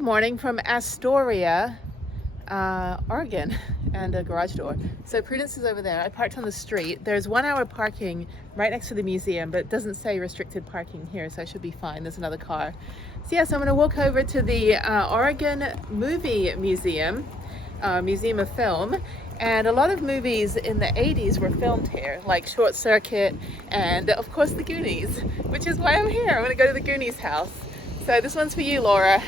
Good morning from Astoria, Oregon, and a garage door. So Prudence is over there. I parked on the street. There's 1 hour parking right next to the museum, but it doesn't say restricted parking here, so I should be fine. There's another car. So yes, I'm gonna walk over to the Oregon Movie Museum, Museum of Film. And a lot of movies in the 80s were filmed here, like Short Circuit and of course the Goonies, which is why I'm here. I'm gonna go to the Goonies house. So this one's for you, Laura,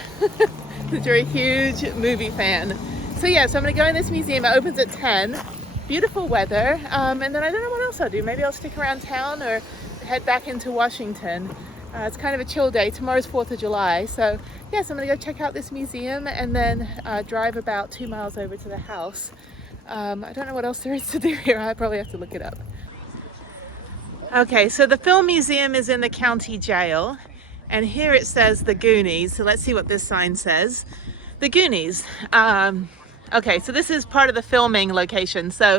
since you're a huge movie fan. So yeah, so I'm gonna go in this museum. It opens at 10. Beautiful weather. And then I don't know what else I'll do. Maybe I'll stick around town or head back into Washington. It's kind of a chill day. Tomorrow's 4th of July. So yes, I'm gonna go check out this museum and then drive about 2 miles over to the house. I don't know what else there is to do here. I probably have to look it up. Okay, so the film museum is in the county jail. And here it says the Goonies. So let's see what this sign says. The Goonies. Okay, so this is part of the filming location. So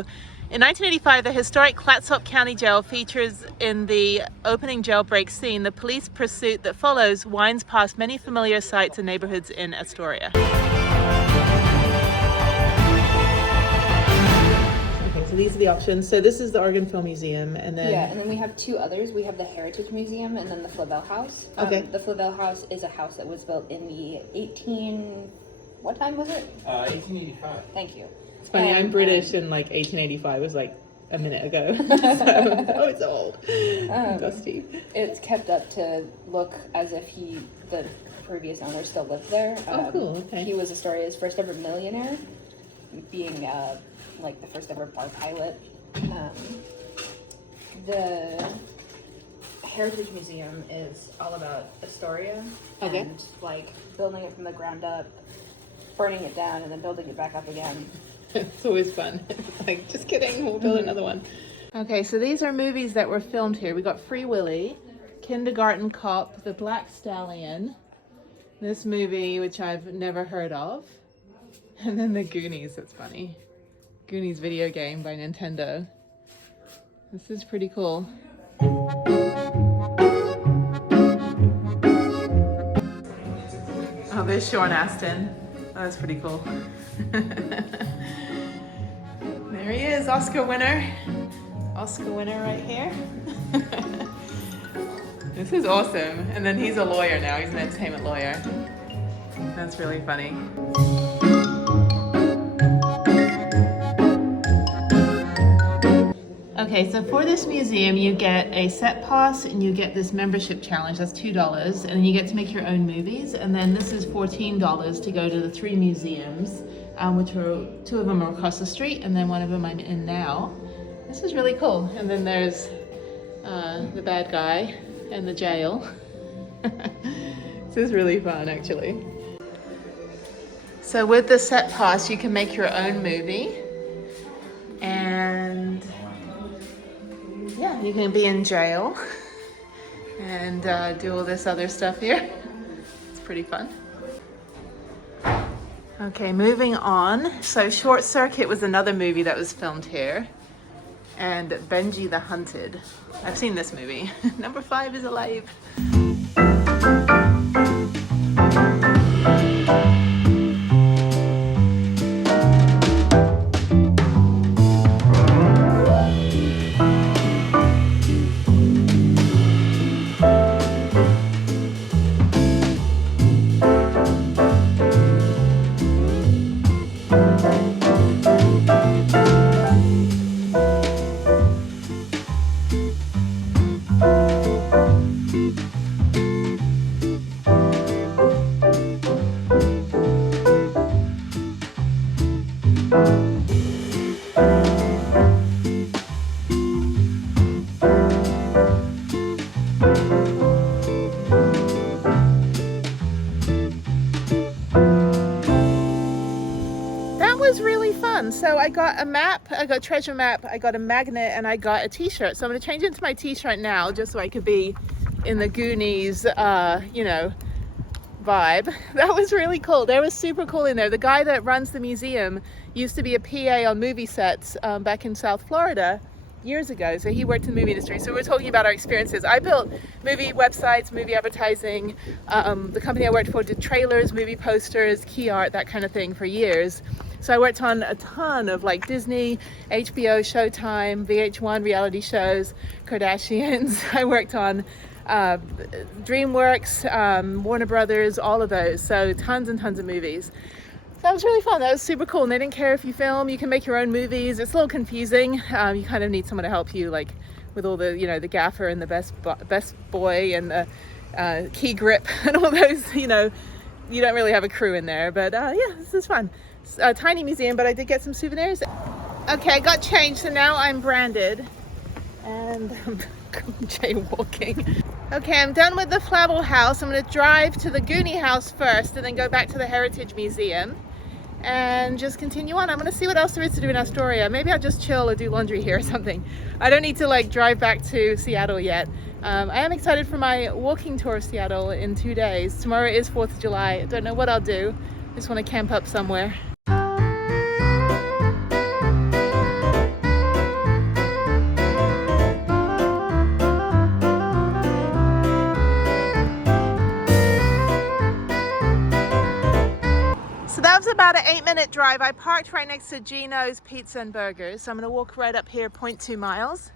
in 1985, the historic Clatsop County Jail features in the opening jailbreak scene. The police pursuit that follows winds past many familiar sights and neighborhoods in Astoria. So these are the options. So this is the Oregon Film Museum, and then and then we have two others. We have the Heritage Museum and then the Flavel House. Okay. The Flavel House is a house that was built in the what time was it? 1885. Thank you. It's funny, I'm British, and like 1885 was like a minute ago. So, oh, it's old, dusty. It's kept up to look as if the previous owner still lived there. Oh, cool. Okay. He was Astoria's first ever millionaire, being like the first ever bar pilot. The Heritage Museum is all about Astoria and like building it from the ground up, burning it down, and then building it back up again. It's always fun. It's like, just kidding, we'll build another one. Okay, so these are movies that were filmed here. We got Free Willy, Kindergarten Cop, The Black Stallion, this movie which I've never heard of, and then the Goonies. That's funny. Goonies video game by Nintendo. This is pretty cool. Oh, there's Sean Astin. That was pretty cool. There he is, Oscar winner. Oscar winner right here. This is awesome. And then he's a lawyer now. He's an entertainment lawyer. That's really funny. Okay, so for this museum, you get a set pass and you get this membership challenge. That's $2, and then you get to make your own movies. And then this is $14 to go to the 3 museums, which are 2 of them are across the street, and then one of them I'm in now. This is really cool. And then there's the bad guy and the jail. This is really fun, actually. So with the set pass, you can make your own movie, and yeah, you can be in jail and do all this other stuff here. It's pretty fun. Okay, moving on. So Short Circuit was another movie that was filmed here. And Benji the Hunted. I've seen this movie. Number 5 is alive. So I got a map, I got a treasure map, I got a magnet, and I got a t-shirt. So I'm going to change into my t-shirt now just so I could be in the Goonies, you know, vibe. That was really cool. They were super cool in there. The guy that runs the museum used to be a PA on movie sets back in South Florida. years ago. So he worked in the movie industry. So we were talking about our experiences. I built movie websites, movie advertising. The company I worked for did trailers, movie posters, key art, that kind of thing for years. So I worked on a ton of like Disney, HBO, Showtime, VH1 reality shows, Kardashians. I worked on DreamWorks, Warner Brothers, all of those. So tons and tons of movies. That was really fun. That was super cool. And they didn't care if you film. You can make your own movies. It's a little confusing. You kind of need someone to help you, like with all the, the gaffer and the best boy and the key grip and all those. You don't really have a crew in there. But yeah, this is fun. It's a tiny museum, but I did get some souvenirs. Okay, I got changed, so now I'm branded, and I'm jaywalking. Okay, I'm done with the Flavel House. I'm going to drive to the Goonie House first, and then go back to the Heritage Museum. And just continue on. I'm going to see what else there is to do in Astoria. Maybe I'll just chill or do laundry here or something. I don't need to like drive back to Seattle yet. I am excited for my walking tour of Seattle in 2 days. Tomorrow is 4th of July. I don't know what I'll do. Just want to camp up somewhere. That was about an 8-minute drive. I parked right next to Gino's Pizza and Burgers. So I'm going to walk right up here, 0.2 miles.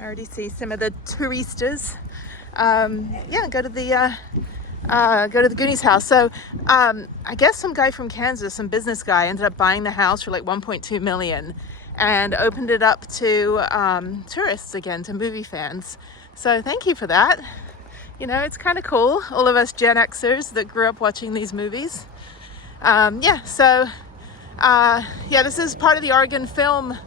I already see some of the touristas. Yeah, go to the Goonies house. So I guess some guy from Kansas, some business guy, ended up buying the house for like 1.2 million and opened it up to tourists again, to movie fans. So thank you for that. It's kind of cool. All of us Gen Xers that grew up watching these movies. Yeah, this is part of the Oregon Film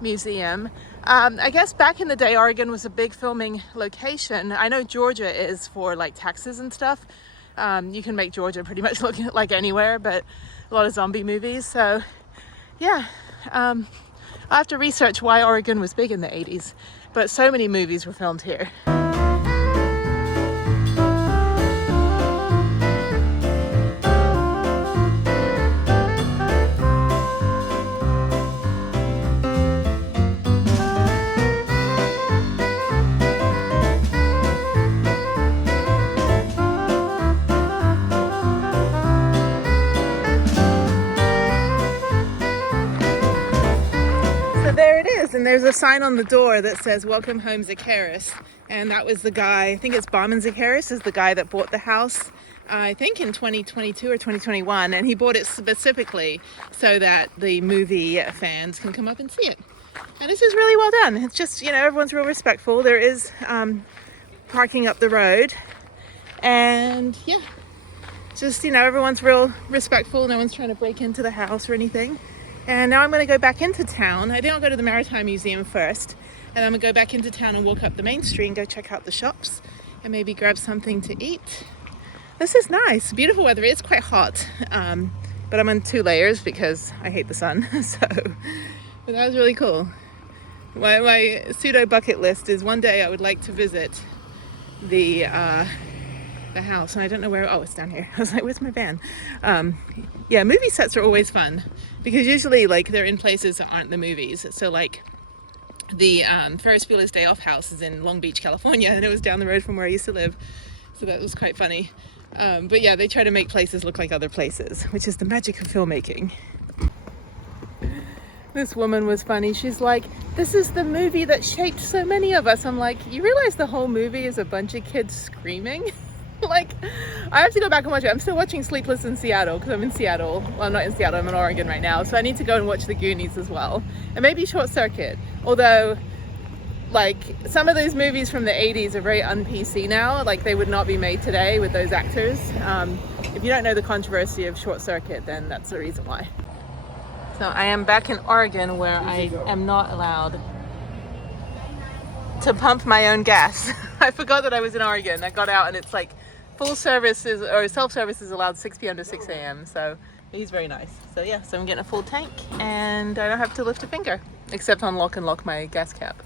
Museum. I guess back in the day, Oregon was a big filming location. I know Georgia is for like Texas and stuff. You can make Georgia pretty much look like anywhere, but a lot of zombie movies. So yeah, I'll have to research why Oregon was big in the 80s, but so many movies were filmed here. And there's a sign on the door that says "Welcome Home Zacharis," and that was the guy, I think it's Bauman Zacharis is the guy that bought the house, I think in 2022 or 2021, and he bought it specifically so that the movie fans can come up and see it. And this is really well done. It's just, everyone's real respectful. There is parking up the road, and yeah, just, everyone's real respectful. No one's trying to break into the house or anything. And now I'm going to go back into town. I think I'll go to the Maritime Museum first, and I'm going to go back into town and walk up the main street and go check out the shops and maybe grab something to eat. This is nice. Beautiful weather. It's quite hot, but I'm on 2 layers because I hate the sun. But that was really cool. My pseudo bucket list is one day I would like to visit the house, and I don't know where. Oh, it's down here. I was like, where's my van? Yeah, movie sets are always fun because usually like they're in places that aren't the movies. So like the Ferris Bueller's Day Off house is in Long Beach, California, and it was down the road from where I used to live, so that was quite funny. But yeah, they try to make places look like other places, which is the magic of filmmaking. This woman was funny. She's like, this is the movie that shaped so many of us. I'm like, you realize the whole movie is a bunch of kids screaming? Like, I have to go back and watch it. I'm still watching Sleepless in Seattle because I'm in Seattle. Well, I'm not in Seattle, I'm in Oregon right now. So I need to go and watch the Goonies as well. And maybe Short Circuit. Although, like, some of those movies from the 80s are very un-PC now. Like, they would not be made today with those actors. If you don't know the controversy of Short Circuit, then that's the reason why. So I am back in Oregon where I am not allowed to pump my own gas. I forgot that I was in Oregon. I got out and it's like full services or self-service is allowed 6 p.m. to 6 a.m. So he's very nice. So yeah, so I'm getting a full tank and I don't have to lift a finger except unlock and lock my gas cap.